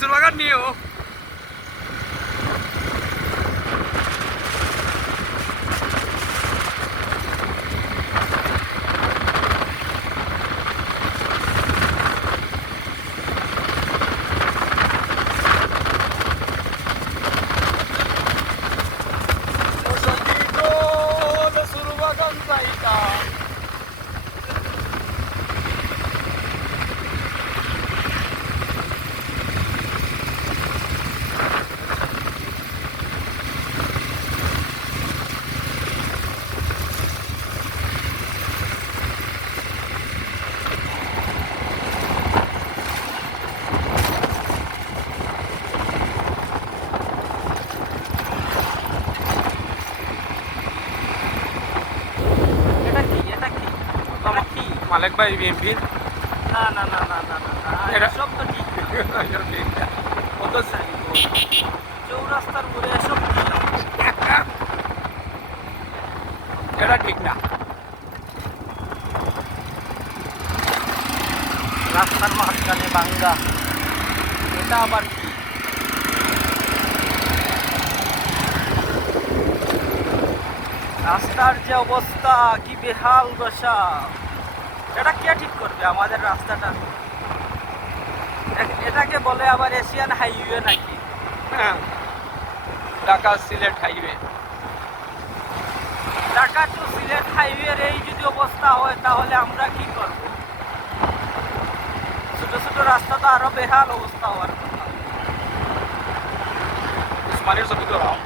লেচুর বাগান নিয়েও মালিক ভাই বিএনপি না না না না না না না এটা সব তো ঠিক কত চৌরাস্তার মোড়ে এসব ঠিক না। এটা ঠিক না রাস্তার মাঝখানে বাঙ্গা, এটা আবার কি? রাস্তার যে অবস্থা, কি বেহাল দশা, এটা কে ঠিক করবে আমাদের রাস্তাটা? এটাকে বলে আবার এশিয়ান হাইওয়ে নাকি? হ্যাঁ ঢাকা সিলেট হাইওয়ে ঢাকা টু সিলেট হাইওয়ের এই যদি অবস্থা হয় তাহলে আমরা কি করব? ছোট ছোট রাস্তা তো আরো বেহাল অবস্থা হওয়ার কথা। উসমানের ছবি ধরাও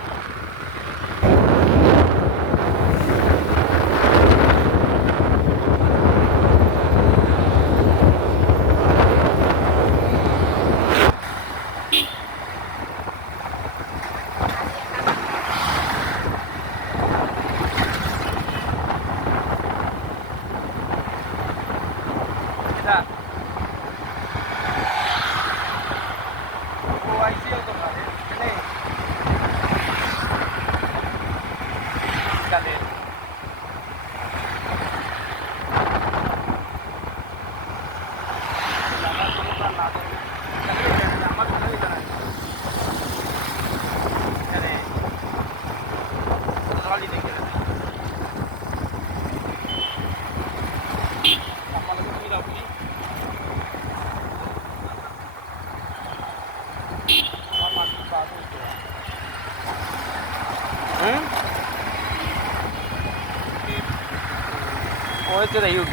হয়েছে যাই হোক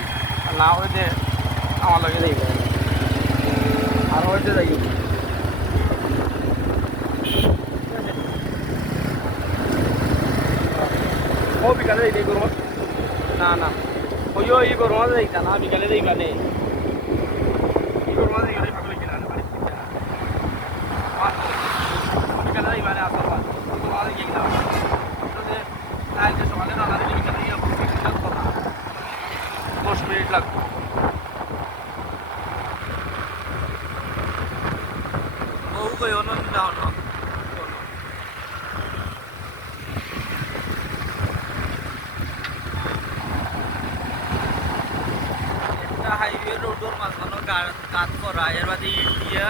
না হয়েছে আমার লগে যাইব আর হয়েছে যাই হোক ও বিকালে যাই করবো না না ওইও ই করবো যাইতা না বিকালে যাইবা নেই ই করবো যাইবা নেই পাগলে কিনা বিকালে যাইবা নেই আসল তোমার গিয়ে গেলাম সকালে রান্না দিলে বিকালে গিয়ে 10 মিনিট লাগবে হাইওয়ে রোডের মাঝখানে কাজ করা, এর বাদে ইট দিয়া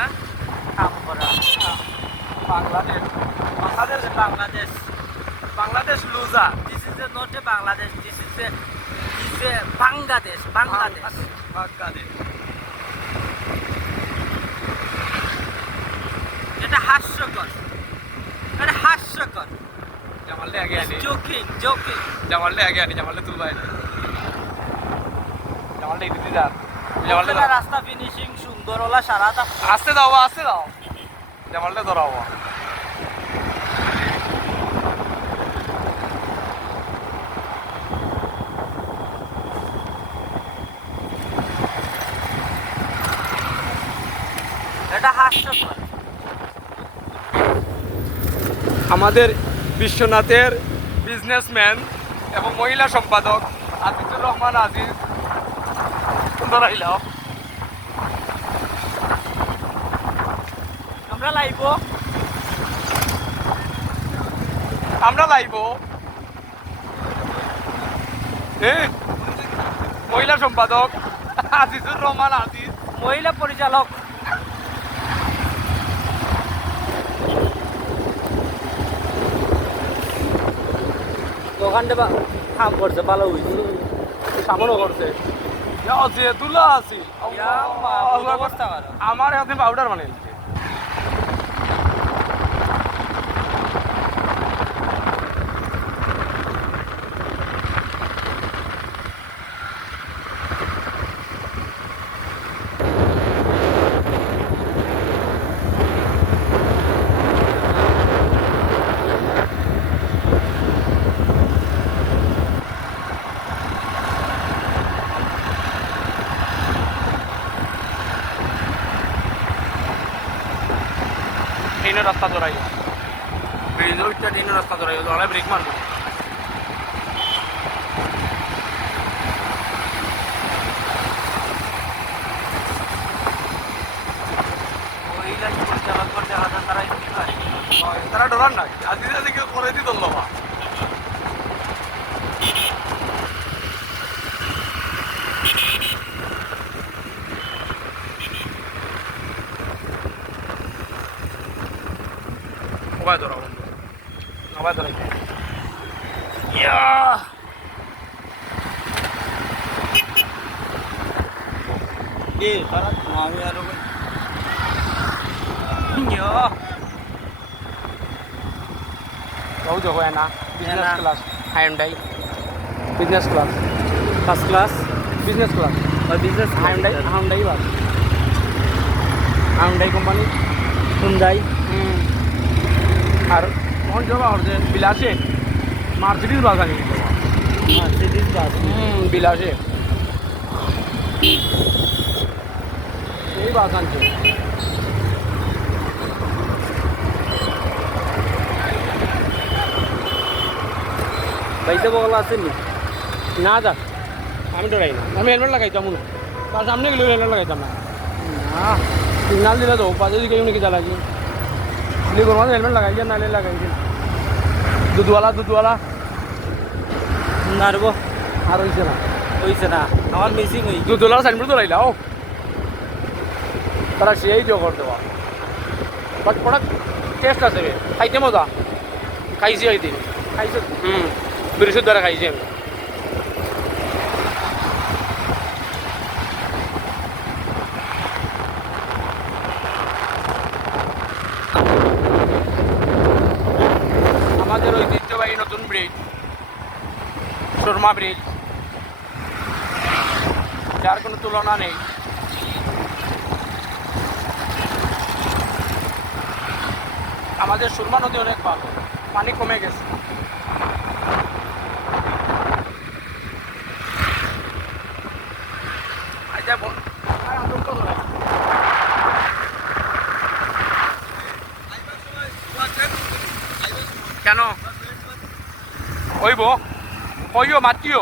কাম করা। বাংলাদেশ বাংলাদেশ বাংলাদেশ বাংলাদেশ লুজা this is not a Bangladesh, this is a Bangladesh. Bangladesh Bangladesh এটা হাস্যকর, এটা হাস্যকর। জামালটা আগে আনি জোকিং জোকিং জামালটা আগে আনি জামালটা তুলবাই জামালটা ইদিতে যা জামালটা রাস্তা ফিনিশিং সুন্দর হলা সারা আস্তে দাও জামালটা ধরাও এটা হাস্যকর। আমাদের বিশ্বনাথের বিজনেসম্যান এবং মহিলা সম্পাদক আজিজুর রহমান আজিজ সুন্দর আইল আমরা লাইব মহিলা সম্পাদক আজিজুর রহমান আজিজ, মহিলা পরিচালক ওখানটা কাম করছে ভালো হয়েছে সামনও করছে আছে তুলা আছি অবস্থা ভালো আমার হাতে পাউডার বানাই ট্রেনের রাস্তা ধরাই ব্রিজের উঠটা ট্রেনের রাস্তা ধরাই ধরাই ব্রেক মারবো ওই লাইন পরিচালনা করতে হবে তারাই কি করে তারা ডরার নাই আজকে আজকে করে দিত বাবা সবাই ধরা বন্ধু সবাই ধরাই এ তারা আমি আর Kau jago ya na business Enak. class Hyundai business class first class business class বা business Hyundai bas Hyundai company Hyundai আর কোন জবা হচ্ছে বিলাসে মার্সিডিজ বাস আনি মার্সিডিজ বাস বিলাসে এই বাস আনছে পয়সা বগল আছে নি না যা আমি ডরাই না আমি হেলমেট লাগাইতাম না তার সামনে গেলে হেলমেট লাগাইতাম না সিগনাল দিলে তো পাশে দিকে নাকি জ্বালাইছি দিলি করবো হেলমেট লাগাইছে নাহলে লাগাইছে দুধওয়ালা নারবো আর হয়েছে না হইছে না আমার মিসিং হই দুধওয়ালা সাইনবোর্ড তো লাইলা ও তারা সেই জো করে দেওয়া বাট প্রোডাক্ট টেস্ট আছে খাইতে মজা খাইছি ওই দিন খাইছে বৃহস্পতিবার খাইছি আমি আমাদের ঐতিহ্যবাহী নতুন ব্রিজ সুরমা ব্রিজ যার কোনো তুলনা নেই আমাদের সুরমা নদী অনেক ভালো পানি কমে গেছে কেন ওইব ওইও মাতিও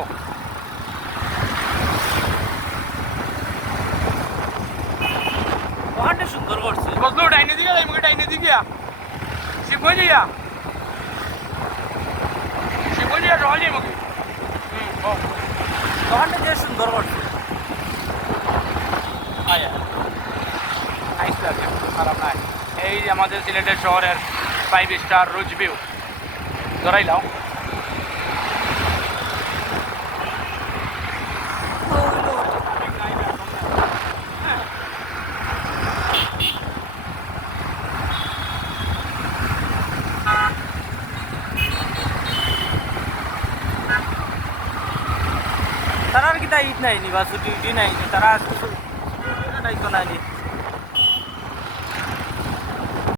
ওখানটা সুন্দর করছে বসলো ডাইনে দিকে যাই মুখে ডাইনে দিকে শিবগঞ্জ যাইয়া শিবগঞ্জ যাইয়া রহল যাই মুখে ওখানটা যে সুন্দর করছে নাইস লাগে খারাপ নাই এই যে আমাদের সিলেটের শহরের 5 স্টার রোজ ভিউ ধরাই লাও তারা আর কি তাই ঈদ নাই নি বা ছুটি নাই তারা দায়িত্ব নাই নি